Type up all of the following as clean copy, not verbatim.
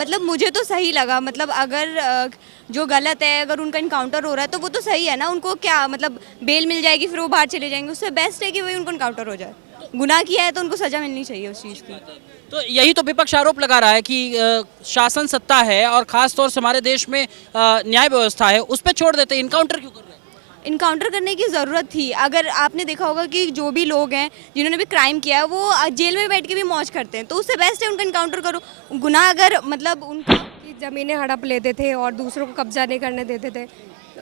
मतलब मुझे तो सही लगा। मतलब अगर जो गलत है अगर उनका इनकाउंटर हो रहा है तो वो तो सही है ना। उनको क्या मतलब बेल मिल जाएगी फिर वो बाहर चले जाएंगे। उससे बेस्ट है कि वही उनको इनकाउंटर हो जाए। गुनाह किया है तो उनको सजा मिलनी चाहिए उस चीज़ की। तो यही तो विपक्ष आरोप लगा रहा है कि शासन सत्ता है और खास तौर से हमारे देश में न्याय व्यवस्था है, उस पर छोड़ देते हैं, इनकाउंटर क्यों कर रहे हैं? इनकाउंटर करने की ज़रूरत थी। अगर आपने देखा होगा कि जो भी लोग हैं जिन्होंने भी क्राइम किया है वो जेल में बैठ के भी मौज करते हैं, तो उससे बेस्ट है उनका इनकाउंटर करो। गुनाह अगर मतलब उनका की ज़मीनें हड़प लेते थे और दूसरों को कब्जा नहीं करने देते थे।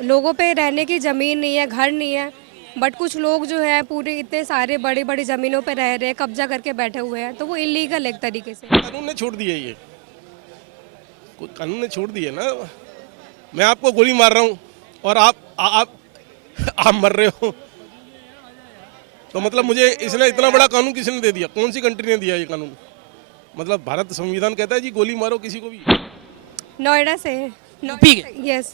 लोगों पे रहने की ज़मीन नहीं है, घर नहीं है, बट कुछ लोग जो है पूरे इतने सारे बड़ी बड़ी ज़मीनों पे रह रहे हैं, कब्जा करके बैठे हुए हैं, तो वो इलीगल एक तरीके से। कानून ने छोड़ दिया ये, कानून ने छोड़ दिया ना। मैं आपको गोली मार रहा हूँ और आप मर रहे हो, तो मतलब मुझे इसने इतना बड़ा कानून किसने दे दिया? कौन सी कंट्री ने दिया ये कानून? मतलब भारत संविधान कहता है जी गोली मारो किसी को भी। नोएडा से यूपी के? यस,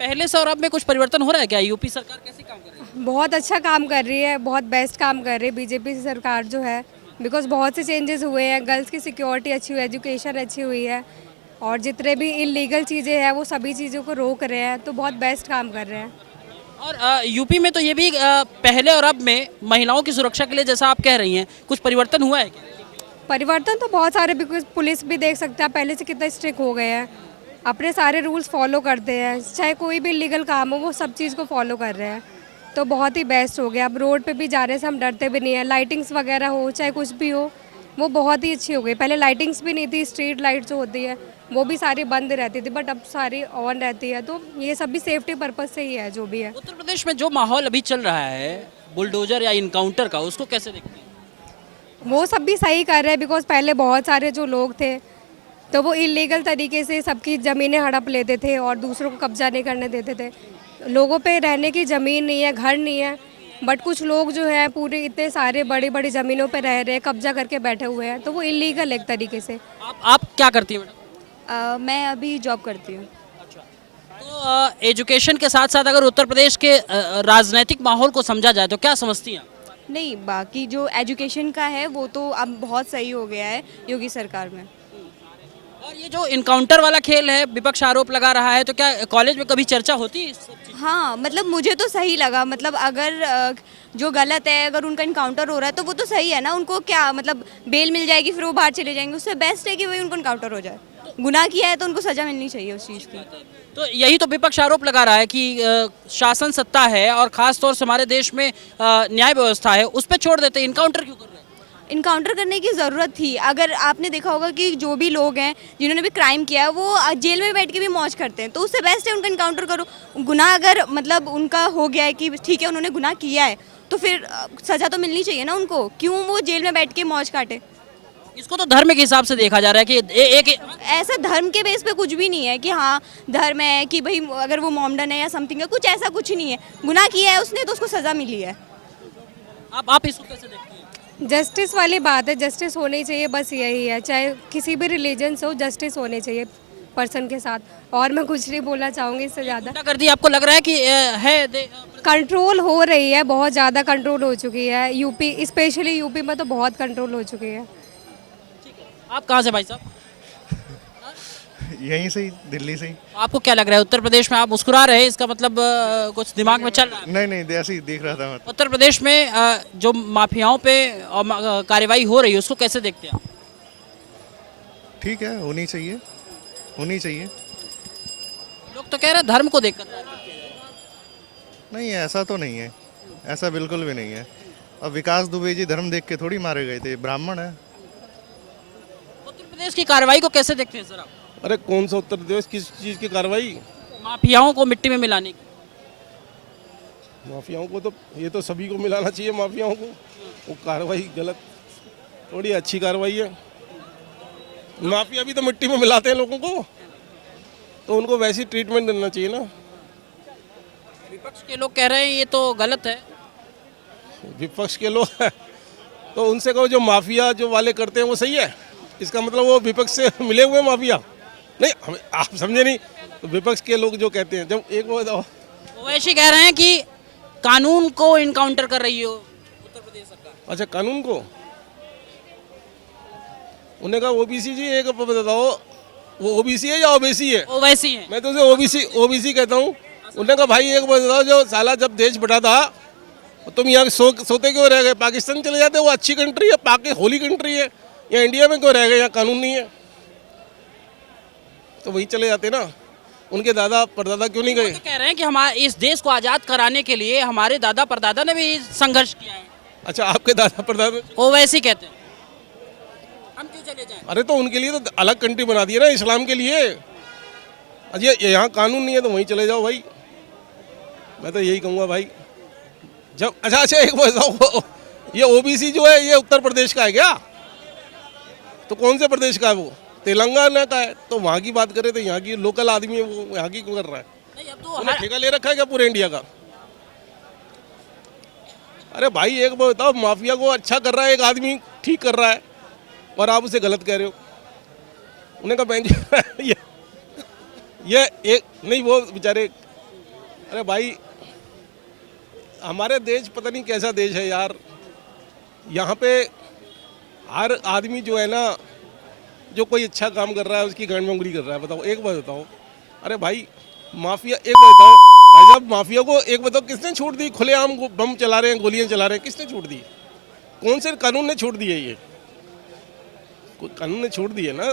पहले से और अब में कुछ परिवर्तन हो रहा है क्या? यूपी सरकार कैसे काम कर रही है? बहुत अच्छा काम कर रही है, बहुत बेस्ट काम कर रही है बीजेपी सरकार जो है, बिकॉज बहुत से चेंजेस हुए हैं। गर्ल्स की सिक्योरिटी अच्छी हुई है, एजुकेशन अच्छी हुई है, और जितने भी इलीगल चीज़ें हैं वो सभी चीज़ों को रोक रहे हैं, तो बहुत बेस्ट काम कर रहे हैं। और यूपी में तो ये भी पहले और अब में महिलाओं की सुरक्षा के लिए जैसा आप कह रही हैं, कुछ परिवर्तन हुआ है क्या? परिवर्तन तो बहुत सारे, बिकॉज पुलिस भी देख सकते हैं पहले से कितना स्ट्रिक्ट हो गए हैं, अपने सारे रूल्स फॉलो करते हैं, चाहे कोई भी लीगल काम हो वो सब चीज़ को फॉलो कर रहे हैं, तो बहुत ही बेस्ट हो गया। अब रोड पे भी जाने से हम डरते भी नहीं है, लाइटिंग्स वगैरह हो चाहे कुछ भी हो वो बहुत ही अच्छी हो गई। पहले लाइटिंग्स भी नहीं थी, स्ट्रीट लाइट जो होती है वो भी सारी बंद रहती थी, बट अब सारी ऑन रहती है, तो ये सब भी सेफ्टी पर्पज से ही है जो भी है। उत्तर प्रदेश में जो माहौल अभी चल रहा है बुलडोजर या इनकाउंटर का, उसको कैसे देखते हैं? वो सब भी सही कर रहे हैं, बिकॉज पहले बहुत सारे जो लोग थे तो वो इलीगल तरीके से सबकी ज़मीनें हड़प लेते थे और दूसरों को कब्जा नहीं करने देते थे। लोगों पे रहने की ज़मीन नहीं है, घर नहीं है, बट कुछ लोग जो है पूरे इतने सारे बड़ी बड़ी ज़मीनों पे रह रहे हैं, कब्जा करके बैठे हुए हैं, तो वो इलीगल एक तरीके से। आप क्या करती हैं मैडम? मैं अभी जॉब करती हूँ। तो एजुकेशन के साथ साथ अगर उत्तर प्रदेश के राजनीतिक माहौल को समझा जाए तो क्या समझती हैं आप? नहीं, बाकी जो एजुकेशन का है वो तो अब बहुत सही हो गया है योगी सरकार में। और ये जो इनकाउंटर वाला खेल है, विपक्ष आरोप लगा रहा है, तो क्या कॉलेज में कभी चर्चा होती है इस सब चीज़? हाँ, मतलब मुझे तो सही लगा। मतलब अगर जो गलत है अगर उनका इनकाउंटर हो रहा है तो वो तो सही है ना। उनको क्या मतलब बेल मिल जाएगी फिर वो बाहर चले जाएंगे। उससे बेस्ट है कि वही उनको इनकाउंटर हो जाए। गुनाह किया है तो उनको सजा मिलनी चाहिए उस चीज़ की। तो यही तो विपक्ष आरोप लगा रहा है कि शासन सत्ता है और खास तौर से हमारे देश में न्याय व्यवस्था है, उस पर छोड़ देते हैं, इनकाउंटर क्यों कर रहे हैं? इनकाउंटर करने की ज़रूरत थी। अगर आपने देखा होगा कि जो भी लोग हैं जिन्होंने भी क्राइम किया है वो जेल में बैठ के भी मौज करते हैं, तो उससे बेस्ट है उनका इनकाउंटर करो। गुनाह अगर मतलब उनका हो गया है कि ठीक है उन्होंने गुनाह किया है तो फिर सज़ा तो मिलनी चाहिए ना उनको। क्यों वो जेल में बैठ के मौज काटे? इसको तो धर्म के हिसाब से देखा जा रहा है कि एक ऐसा धर्म के बेस पे कुछ भी नहीं है कि हाँ धर्म है कि भाई अगर वो मोमडन है या समथिंग है, कुछ ऐसा कुछ नहीं है। गुनाह किया है उसने तो उसको सज़ा मिली है। आप इसको कैसे देखते हैं? जस्टिस वाली बात है, जस्टिस होनी चाहिए, बस यही है, चाहे किसी भी रिलीजन से हो जस्टिस होनी चाहिए पर्सन के साथ, और मैं कुछ नहीं बोलना चाहूँगी इससे ज़्यादा। गुंडागर्दी आपको लग रहा है कि कंट्रोल हो रही है, बहुत ज़्यादा कंट्रोल हो चुकी है यूपी, स्पेशली यूपी में तो बहुत कंट्रोल हो चुकी है। आप कहाँ से भाई साहब? यहीं से ही, दिल्ली से ही। आपको क्या लग रहा है उत्तर प्रदेश में आप मुस्कुरा रहे हैं, इसका मतलब कुछ दिमाग में चल रहा है? नहीं, ऐसे ही देख रहा था मैं। उत्तर प्रदेश में जो माफियाओं पे कार्रवाई हो रही है उसको कैसे देखते हैं आप? ठीक है, होनी चाहिए, होनी चाहिए। लोग तो कह रहे हैं धर्म को देखकर। नहीं, ऐसा तो नहीं है, ऐसा बिल्कुल भी नहीं है। अब विकास दुबे जी धर्म देख के थोड़ी मारे गए थे, ब्राह्मण है। उत्तर प्रदेश की कार्रवाई को कैसे देखते हैं सर आप? अरे कौन सा उत्तर प्रदेश, किस चीज़ की कार्रवाई? माफियाओं को मिट्टी में मिलाने की। माफियाओं को तो ये तो सभी को मिलाना चाहिए, माफियाओं को। वो कार्रवाई गलत थोड़ी, अच्छी कार्रवाई है। माफिया भी तो मिट्टी में मिलाते हैं लोगों को, तो उनको वैसी ट्रीटमेंट देना चाहिए ना। विपक्ष के लोग कह रहे हैं ये तो गलत है। विपक्ष के लोग तो उनसे कहो जो माफिया जो वाले करते हैं वो सही है। इसका मतलब वो विपक्ष से मिले हुए माफिया नहीं, आप समझे नहीं। तो विपक्ष के लोग जो कहते हैं, जब एक वो ऐसे कह रहे हैं कि कानून को इनकाउंटर कर रही हो उत्तर प्रदेश सरकार। अच्छा, कानून को उन्हें कहा ओबीसी जी एक बताओ, वो ओबीसी है या ओबीसी है? वो वैसी है। मैं तो उसे ओबीसी ओबीसी कहता हूँ। उन्होंने कहा भाई एक बात बताओ, जो साला जब देश बटा था तुम यहाँ सोते क्यों रह गए? पाकिस्तान चले जाते, वो अच्छी कंट्री है, पाकि होली कंट्री है। यहाँ इंडिया में क्यों रह गए? यहाँ कानून नहीं है तो वही चले जाते ना। उनके दादा परदादा क्यों नहीं गए? तो कह रहे हैं कि हमारे इस देश को आजाद कराने के लिए हमारे दादा परदादा ने भी संघर्ष किया है। अच्छा, आपके दादा परदादा? वो वैसे कहते हैं, हम क्यों चले जाएं? अरे तो उनके लिए तो अलग कंट्री बना दी है ना, इस्लाम के लिए। अजय यहाँ कानून नहीं है तो वहीं चले जाओ भाई। मैं तो यही कहूँगा भाई। जब अच्छा एक बात बताओ, ये ओबीसी जो है ये उत्तर प्रदेश का है क्या? तो कौन से प्रदेश का है वो? तेलंगाना का है। तो वहाँ की बात करें तो यहाँ की लोकल आदमी है, वो यहाँ की क्यों कर रहा है? नहीं, अब तो उन्हें ठेका ले रखा है क्या पूरे इंडिया का? अरे भाई एक बात बताओ, माफिया को अच्छा कर रहा है एक आदमी, ठीक कर रहा है, और आप उसे गलत कह रहे हो। उन्हें कहा बहन ये एक नहीं, वो बेचारे। अरे भाई हमारे देश पता नहीं कैसा देश है यार। यहाँ पे हर आदमी जो है ना, जो कोई अच्छा काम कर रहा है उसकी गांड में उंगली कर रहा है। बताओ, एक बात बताओ। अरे भाई माफिया, एक बात बताओ भाई साहब, माफिया को एक बताओ किसने छूट दी? खुलेआम बम चला रहे हैं, गोलियां चला रहे हैं, किसने छूट दी? कौन से कानून ने छूट दी है? ये कोई कानून ने छूट दी है ना।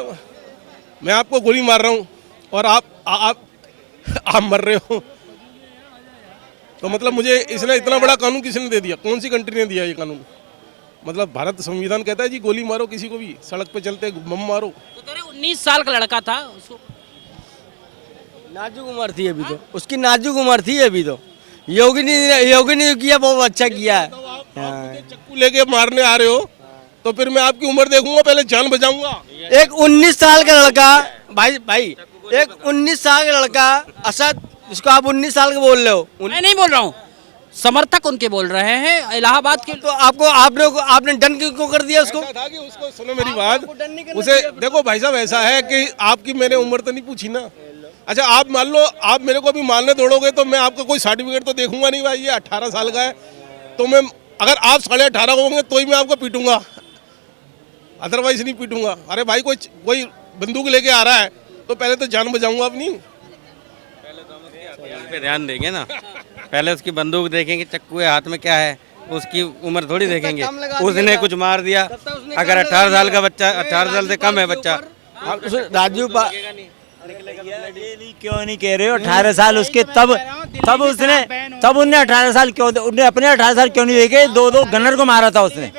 मैं आपको गोली मार रहा हूँ और आप मर रहे हो, तो मतलब मुझे इसने इतना बड़ा कानून किसने दे दिया? कौन सी कंट्री ने दिया ये कानून? मतलब भारत संविधान कहता है जी गोली मारो किसी को भी, सड़क पे चलते बम मारो। तो कह रहे 19 साल का लड़का था, उसको नाजुक उम्र थी अभी तो, उसकी नाजुक उम्र थी अभी तो। योगी ने किया, बहुत अच्छा किया है। मुझे चक्कू लेके मारने आ रहे हो तो फिर मैं आपकी उम्र देखूंगा, पहले जान बचाऊंगा। एक 19 साल का लड़का, भाई एक 19 साल का लड़का असद, जिसको आप 19 साल का बोल रहे हो। मैं नहीं बोल रहा हूँ, समर्थक उनके बोल रहे हैं इलाहाबाद के। तो आपने डन क्यों कर दिया उसको? ऐसा था कि उसको, सुनो मेरी बात, उसे देखो भाई साहब, ऐसा है कि आपकी मैंने उम्र तो नहीं पूछी ना। अच्छा आप मान लो, आप मेरे को अभी मारने दौड़ोगे तो मैं आपका कोई सर्टिफिकेट तो देखूंगा नहीं भाई ये 18 साल का है, तो मैं अगर आप 18.5 होंगे तो ही मैं आपको पीटूंगा, अदरवाइज नहीं पीटूंगा। अरे भाई कोई बंदूक लेके आ रहा है तो पहले तो जान बचाऊंगा अपनी। पे ध्यान देंगे ना, पहले उसकी बंदूक देखेंगे, चक्कू है हाथ में क्या है, उसकी उम्र थोड़ी देखेंगे। उसने कुछ मार दिया, अगर 18 साल का बच्चा, 18 साल से कम है बच्चा। राजू क्यों नहीं कह रहे हो 18 साल उसके, तब उनने 18 साल क्यों, उनने अपने 18 साल क्यों नहीं देखे? दो गनर को मारा था उसने,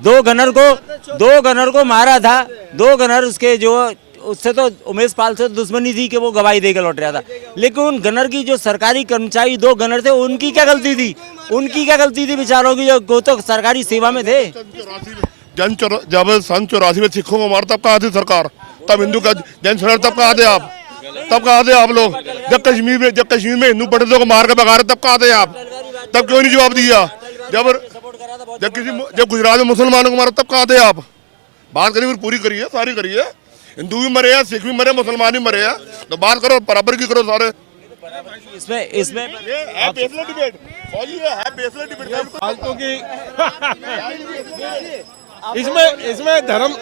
दो गनर को मारा था। 2 गनर उसके, जो उससे तो उमेश पाल से दुश्मनी थी कि वो गवाही देकर लौट रहा था, लेकिन उन गनर की जो सरकारी कर्मचारी 2 गनर थे, उनकी क्या गलती थी? बेचारों की, जो वो तो सरकारी सेवा में थे। जब सन 84 में सिखों को मारा तब कहा थी सरकार, तब हिंदू का जैन सरकार, तब कहा थे आप लोग? जब कश्मीर में हिंदू पंडितों को मार के भगा रहे तब कहा थे आप? तब क्यों नहीं जवाब दिया? जब गुजरात में मुसलमानों को मारा तब कहा थे आप? बात करिए, पूरी करिए, सारी करिए। हिंदू भी मरे हैं, सिख भी मरे, मुसलमान भी मरे हैं, तो बात करो, बराबर की करो सारे। इसमें है बेसलेट डिबेट, है बेसलेट डिबेट। फालतू की इसमें धर्म